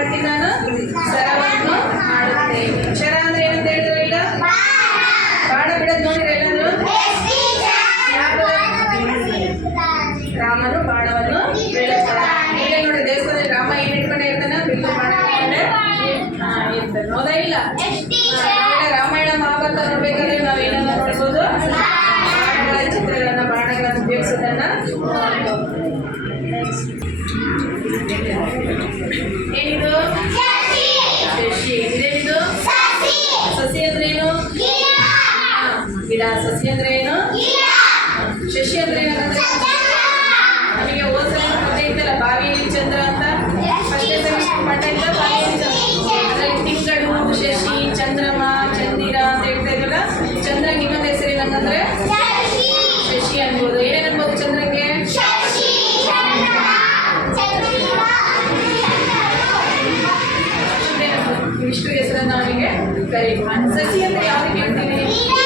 ಮಾಡ್ತೀನಿ ನಾನು? ಸರವನ್ನು ಮಾಡುತ್ತೇನೆ. ಶರ ಅಂದ್ರೆ ಏನಂತ ಹೇಳಿದ್ರು ಈಗ? ಬಾಣ ಬಿಡೋದು ನೋಡಿದ್ರೆ ಎಲ್ಲಾದ್ರು? ರಾಮನು ಬಾಣವನ್ನು ಬಿಡುತ್ತಾನೆ. ಈಗ ನೋಡಿ ದೇವಸ್ಥಾನದಲ್ಲಿ ರಾಮ ಏನ್ ಇಟ್ಕೊಂಡೆ ಇರ್ತಾನೆ? ಬಿಲ್ಲು ಬಾಣ ಇಟ್ಕೊಂಡೆ ಇರ್ತಾನೆ. ಹೌದಾ ಇಲ್ಲ? ರಾಮಾಯಣ ಮಹಾಭಾರತ ನೋಡ್ಬೇಕಾದ್ರೆ ನಾವು ಏನನ್ನ ನೋಡ್ಬೋದು? ಬಾಣಗಳ ಚಿತ್ರಗಳನ್ನ, ಬಾಣಗಳನ್ನು ಉಪಯೋಗಿಸೋದನ್ನ ನೋಡ್ಬೋದು. ಏನಿದು? ಶಶಿ. ಇದೇನಿದು? ಸಸಿ ಅಂದ್ರೆ ಏನು? ಗಿಡ. ಸಸಿ ಅಂದ್ರೆ ಏನು? ಶಶಿ ಅಂದ್ರೆ ಏನಂದ್ರೆ ನಮಗೆ ಹೋದ್ಸಲ ಕಥೆ ಇತ್ತಲ್ಲ, ಬಾವಿಯಲ್ಲಿ ಚಂದ್ರ ಅಂತ. ಫಸ್ಟ್ನೇ ಸೆಮಿಸ್ಟರ್ ಪಾಠ ಇಲ್ಲ, ಬಾವಿಯಲ್ಲಿ ಚಂದ್ರ. ಅದರಲ್ಲಿ ತಿಂಗಳು, ಶಶಿ, ಚಂದ್ರಮ, ಚಂದಿರ ಅಂತ ಹೇಳ್ತಾ ಇದ್ವಲ್ಲ. ಚಂದ್ರಗೆ ಇನ್ನೊಂದು ಹೆಸರು ಏನಂತಂದ್ರೆ ಶಶಿ ಅನ್ಬೋದು. ಏನೇನು ಅನ್ಬೋದು ಚಂದ್ರಕ್ಕೆ? ಇಷ್ಟು ಹೆಸರನ್ನು ಅವನಿಗೆ ಕರೀತೀವಿ. ಸಸಿ ಅಂತ ಯಾವ್ದಕ್ಕೆ ಹೇಳ್ತೀವಿ?